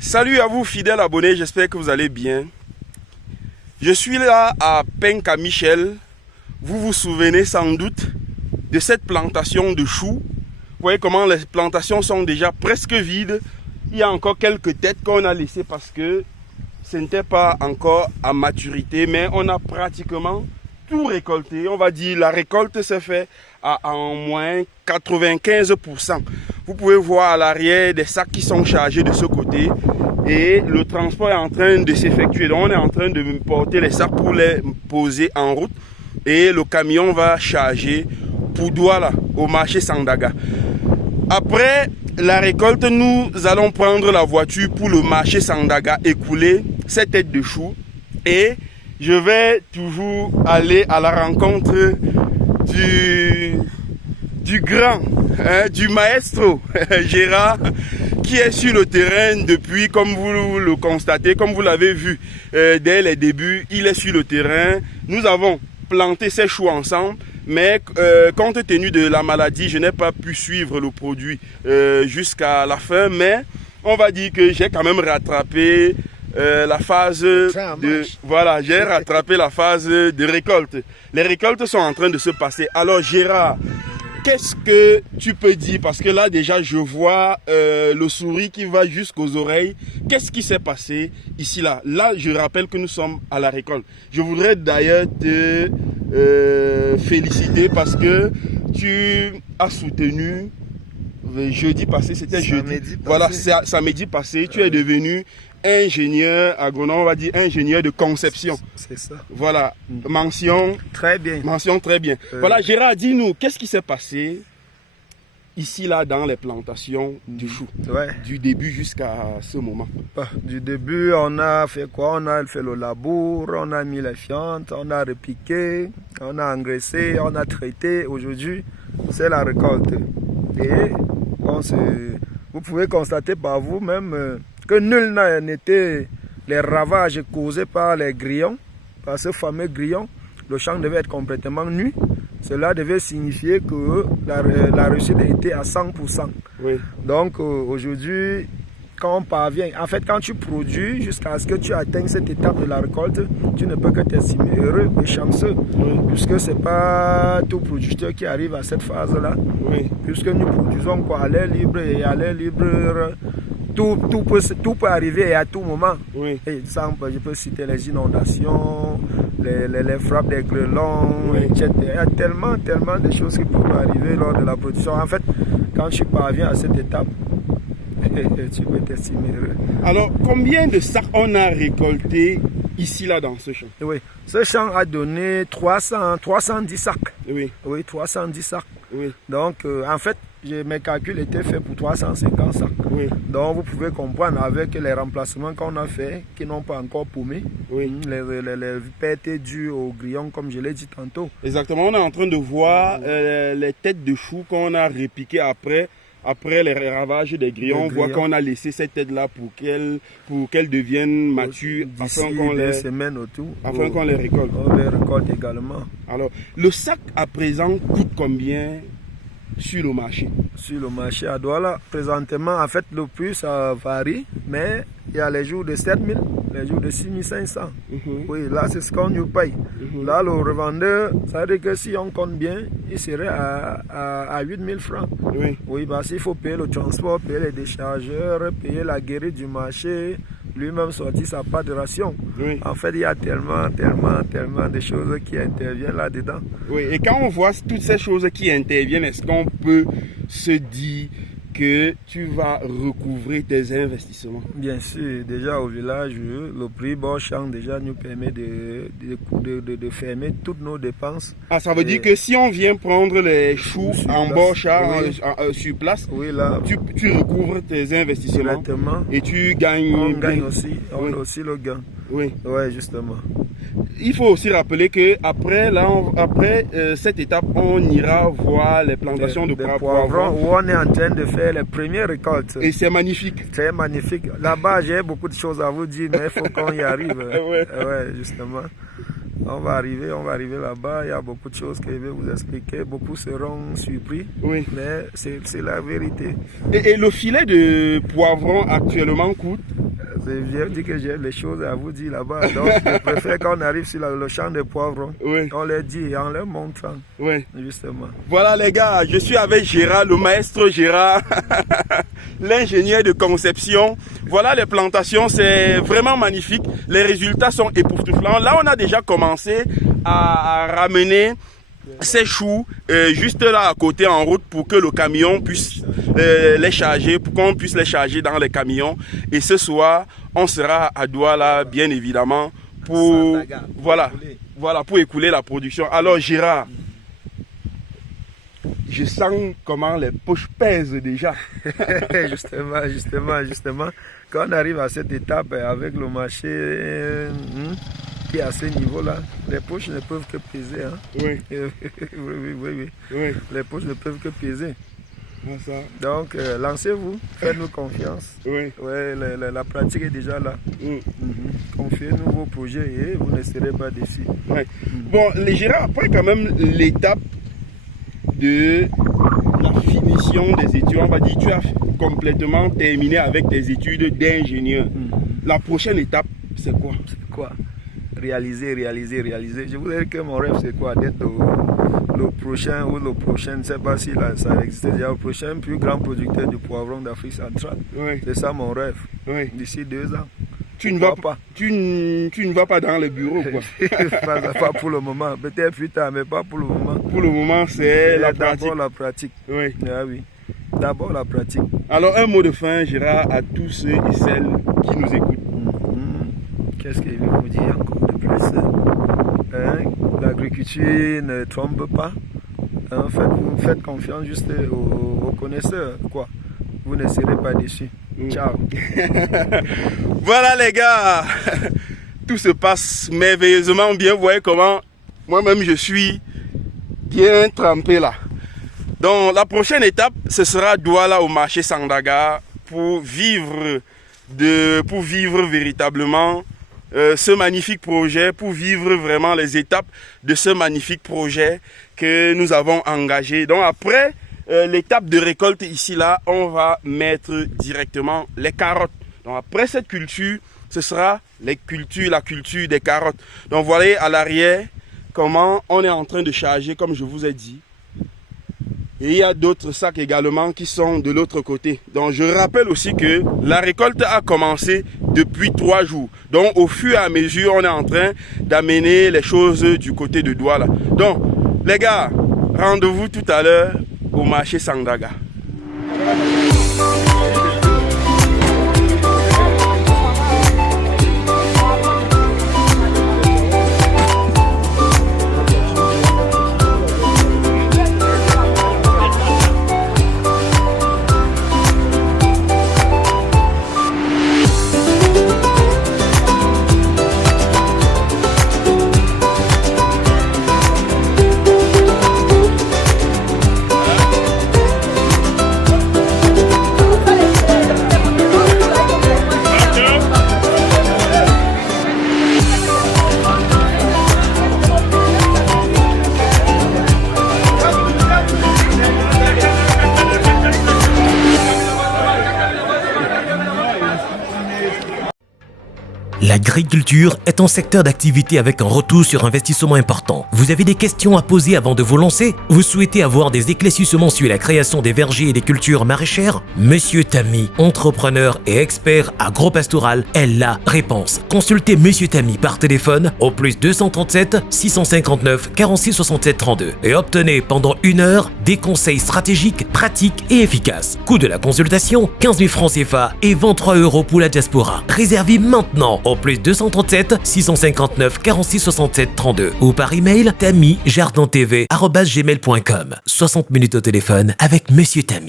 Salut à vous fidèles abonnés, j'espère que vous allez bien. Je suis là à Penka Michel. Vous vous souvenez sans doute de cette plantation de choux. Vous voyez comment les plantations sont déjà presque vides. Il y a encore quelques têtes qu'on a laissées parce que ce n'était pas encore à maturité, mais on a pratiquement tout récolté. On va dire la récolte s'est faite à en moins 95%. Vous pouvez voir à l'arrière des sacs qui sont chargés de ce côté et le transport est en train de s'effectuer. Donc on est en train de porter les sacs pour les poser en route et le camion va charger pour Douala au marché Sandaga. Après la récolte, nous allons prendre la voiture pour le marché Sandaga, écouler cette tête de chou et je vais toujours aller à la rencontre du grand, du maestro Gérard, qui est sur le terrain depuis, comme vous le constatez, comme vous l'avez vu dès les débuts, il est sur le terrain. Nous avons planté ces choux ensemble, mais compte tenu de la maladie, je n'ai pas pu suivre le produit jusqu'à la fin, mais on va dire que j'ai quand même rattrapé la phase de... Voilà, j'ai rattrapé la phase de récolte. Les récoltes sont en train de se passer. Alors Gérard, qu'est-ce que tu peux dire? Parce que là déjà je vois le sourire qui va jusqu'aux oreilles. Qu'est-ce qui s'est passé ici là? Là je rappelle que nous sommes à la récolte. Je voudrais d'ailleurs te féliciter parce que tu as soutenu jeudi passé, c'était jeudi. Voilà, samedi passé, tu es devenu ingénieur agronome, on va dire ingénieur de conception. C'est ça. Voilà, mention très bien. Mention très bien. Voilà, Gérard, dis-nous, qu'est-ce qui s'est passé ici, là, dans les plantations du chou, du début jusqu'à ce moment? Du début, on a fait quoi? On a fait le labour, on a mis les fientes, on a repiqué, on a engraissé, on a traité. Aujourd'hui, c'est la récolte. Et vous pouvez constater par vous-même que nul n'était les ravages causés par les grillons, par ce fameux grillon. Le champ devait être complètement nu. Cela devait signifier que la réussite était à 100%. Oui. Donc aujourd'hui, quand on parvient, en fait quand tu produis jusqu'à ce que tu atteignes cette étape de la récolte, tu ne peux que t'estimer heureux et chanceux, puisque ce n'est pas tout producteur qui arrive à cette phase-là, puisque nous produisons quoi, à l'air libre, et à l'air libre, tout peut arriver et à tout moment. Et exemple, je peux citer les inondations, les frappes des grêlons, etc. Il y a tellement de choses qui peuvent arriver lors de la production. En fait, quand tu parviens à cette étape, tu peux t'estimer heureux. Alors, combien de sacs on a récolté ici, là, dans ce champ? Oui, ce champ a donné 310 sacs. Oui, 310 sacs. Oui. Donc, en fait, mes calculs étaient faits pour 350 sacs. Oui. Donc, vous pouvez comprendre avec les remplacements qu'on a faits, qui n'ont pas encore paumé, les pertes dues au grillon, comme je l'ai dit tantôt. Exactement, on est en train de voir les têtes de choux qu'on a répiquées après les ravages des grillons. On voit qu'on a laissé cette tête-là pour qu'elles deviennent matures afin qu'on les récolte. On les récolte également. Alors, le sac à présent coûte combien sur le marché? Sur le marché à Douala, présentement, en fait, le prix, ça varie, mais il y a les jours de 7 000, les jours de 6 500. Oui, là, c'est ce qu'on nous paye. Là, le revendeur, ça veut dire que si on compte bien, il serait à 8 000 francs. Oui, parce qu'il faut payer le transport, payer les déchargeurs, payer la guérite du marché, lui-même sortir sa part de ration. En fait, il y a tellement de choses qui interviennent là-dedans. Oui, et quand on voit toutes ces choses qui interviennent, est-ce qu'on peut se dire que tu vas recouvrer tes investissements? Bien sûr, déjà au village, le prix bon champ déjà nous permet de fermer toutes nos dépenses. Ah, ça veut dire que si on vient prendre les choux en bord champ, sur place, là, tu recouvres tes investissements directement, et tu gagnes. On gagne aussi, on a aussi le gain. Oui, justement. Il faut aussi rappeler que après cette étape, on ira voir les plantations de poivrons où on est en train de faire les premières récoltes. Et c'est magnifique. Très magnifique. Là-bas, j'ai beaucoup de choses à vous dire, mais il faut qu'on y arrive. Justement. On va arriver là-bas, il y a beaucoup de choses que je vais vous expliquer. Beaucoup seront surpris, mais c'est la vérité. Et le filet de poivron actuellement coûte? J'ai dit que j'ai les choses à vous dire là-bas. Donc, je préfère qu'on arrive sur le champ de poivrons. Oui. On leur dit en leur montrant. Oui. Justement. Voilà les gars, je suis avec Gérard, le maestro Gérard, l'ingénieur de conception. Voilà les plantations, c'est vraiment magnifique. Les résultats sont époustouflants. Là, on a déjà commencé à ramener ces choux juste là à côté en route pour que le camion puisse les charger, pour qu'on puisse les charger dans les camions. Et ce soir, on sera à Douala, bien évidemment, pour pour écouler la production. Alors Gérard, je sens comment les poches pèsent déjà. justement. Quand on arrive à cette étape avec le marché qui est à ce niveau-là, les poches ne peuvent que peser. Hein? Oui. Oui. Les poches ne peuvent que peser. Ça. Donc, lancez-vous, faites-nous confiance. Oui. Ouais, la pratique est déjà là. Confiez-nous vos projets et vous ne serez pas déçus. Ouais. Bon, les Gérard, après quand même l'étape de la finition des études, on va dire, tu as complètement terminé avec tes études d'ingénieur. La prochaine étape, c'est quoi? C'est quoi? Réaliser. Je voudrais dire que mon rêve, c'est quoi? D'être le prochain, je ne sais pas si ça existe déjà, le prochain plus grand producteur de poivrons d'Afrique centrale. Oui. C'est ça mon rêve. Oui. D'ici 2 ans. Tu ne vas pas dans le bureau, quoi. Pas pour le moment. Peut-être plus tard, mais pas pour le moment. Pour le moment, c'est la pratique. D'abord la pratique. Oui. Ah oui. D'abord la pratique. Alors, un mot de fin, Gérard, à tous ceux et celles qui nous écoutent. Qu'est-ce que je vais vous dire encore de plus? L'agriculture ne trompe pas. Faites confiance juste aux connaisseurs, quoi. Vous ne serez pas déçus. Ciao. Voilà les gars, tout se passe merveilleusement bien. Vous voyez comment moi-même je suis bien trempé là. Donc la prochaine étape, ce sera Douala au marché Sandaga pour vivre véritablement ce magnifique projet, pour vivre vraiment les étapes de ce magnifique projet que nous avons engagé. Donc après l'étape de récolte ici là, on va mettre directement les carottes. Donc après cette culture, ce sera la culture des carottes. Donc voilà à l'arrière comment on est en train de charger, comme je vous ai dit. Et il y a d'autres sacs également qui sont de l'autre côté. Donc je rappelle aussi que la récolte a commencé depuis 3 jours. Donc au fur et à mesure, on est en train d'amener les choses du côté de Douala. Donc les gars, rendez-vous tout à l'heure au marché Sandaga. L'agriculture est un secteur d'activité avec un retour sur investissement important. Vous avez des questions à poser avant de vous lancer? Vous souhaitez avoir des éclaircissements sur la création des vergers et des cultures maraîchères? Monsieur Tami, entrepreneur et expert agropastoral, est la réponse. Consultez Monsieur Tami par téléphone au +237 659 46 67 32 et obtenez pendant 1 heure des conseils stratégiques, pratiques et efficaces. Coût de la consultation, 15 000 francs CFA et 23 € pour la diaspora. Réservez maintenant au +237 659 46 67 32 ou par email tamijardintv@gmail.com. 60 minutes au téléphone avec Monsieur Tami.